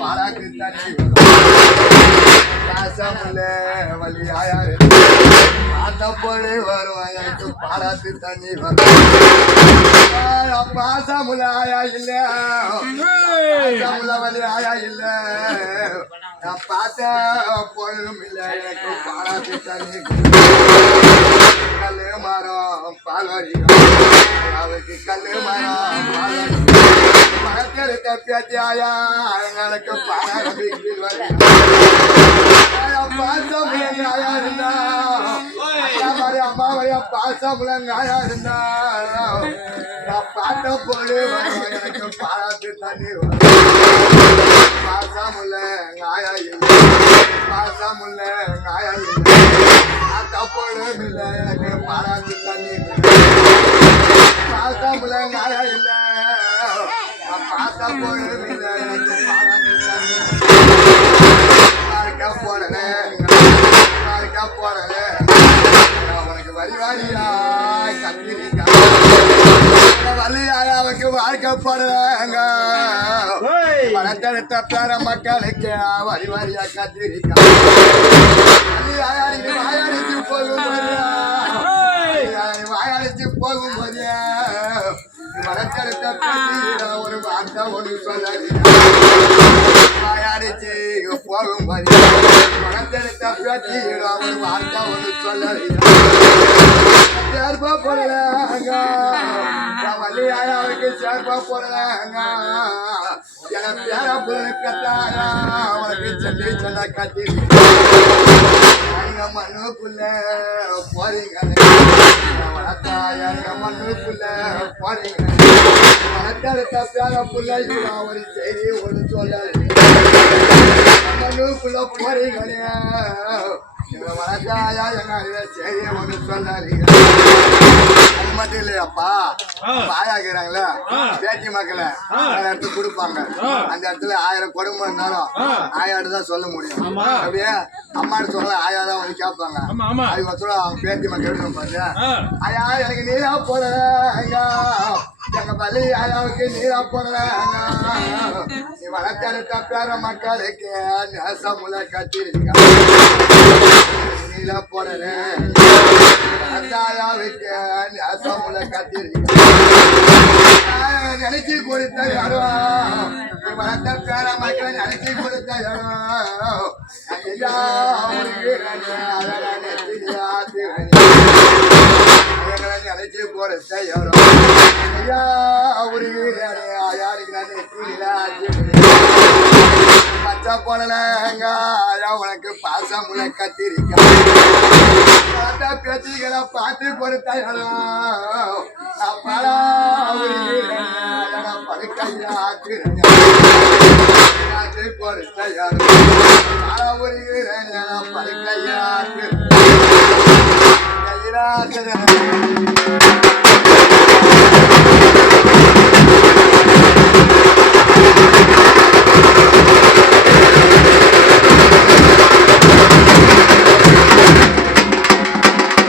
பாலாக்கு தண்ணி காசமுல்ல வழியாயாரு ஆத்தப்படி வருவான் எனக்கு தண்ணி வரும். பாசமுல ஆயா இல்ல பாசமுல வழி இல்ல நான் பார்த்த பொழுதும் இல்ல எனக்கு பாலாத்து தண்ணி கல்லு மரம் பால்வரி அவருக்கு கல்லு மரம் பால்வரி மரத்தெடுத்த பேத்தியாயா எங்களுக்கு இருந்தா மாதிரி அம்மாவைய பாசமுலங்காயா இருந்தா நான் பாட்ட போடு எனக்கு பாராட்டு தண்ணி வரும் பாசமுல்ல நாயா இல்லை பாட்ட போடு எனக்கு பாராட்டு தண்ணி அவனுக்கு வரி வாரியா கத்திரிக்கா வலியாயாவுக்கு வாழ்க்கப்படுறாங்க பணத்தெடுத்த பேர மக்களுக்கு வரி வாரியா கத்திரிக்கா. வலியாயாருக்கு வாயாடிச்சு போகும் போதியா வாயாடிச்சு போகும் போதியா பணத்தெடுத்த ஒரு வார்த்தை ஒன்று சொல்லறியா போகும் போதியா பணத்தெடுத்த பேசிட ஒரு வார்த்தை ஒன்று சொல்லறியா போடலாங்க வழியாயாவுக்கு சேர்ப்பா போடலாங்க என பேர உனக்கு சொல்லி சொல்ல மண்ணுக்குள்ள போறீங்க மண்ணுக்குள்ள போறீங்க பேர புள்ள ஒரு செய்தி ஒன்று சொல்ல. மண்ணுக்குள்ள போறீங்களே. வளர்த்தாயா எங்க செய்தி ஒன்று சொல்லாதீங்க அது இல்லையாப்பா பாயாக்குறாங்களே பேட்டி மக்களை அந்த இடத்துக்கு கொடுப்பாங்க. அந்த இடத்துல ஆயிரம் குடும்பம் இருந்தாலும் ஆயாடு தான் சொல்ல முடியும். அப்படியே அம்மாட்டு சொல்ல ஆயா தான் வந்து கேட்பாங்க. அது சொல்ல அவங்க பேட்டி மக்கள் எப்படி பாருங்க ஆ. ஐயா எனக்கு நீரா போடல ஐயா எங்க பள்ளி ஐயாவுக்கு நீரா போடல நீ வளர்த்தெடுத்த பேர மக்களுக்கு நேசமுல கட்டிருக்க நீரா போடல ஐயாவுக்கு நேசமுல கட்டிருக்க நினைச்சு கொடுத்த இடம். வளர்த்த பேர மக்களை நினைச்சு கொடுத்த இடம். நினைச்சு ஐயா அவருக்கு யாருக்கு பச்சை போடலங்க உனக்கு பாசம் உன கத்திரிக்க பேச்சுகளை பார்த்து கொடுத்த இடம் அப்படா படுக்கையா கொடுத்த படுக்கையா கைராசன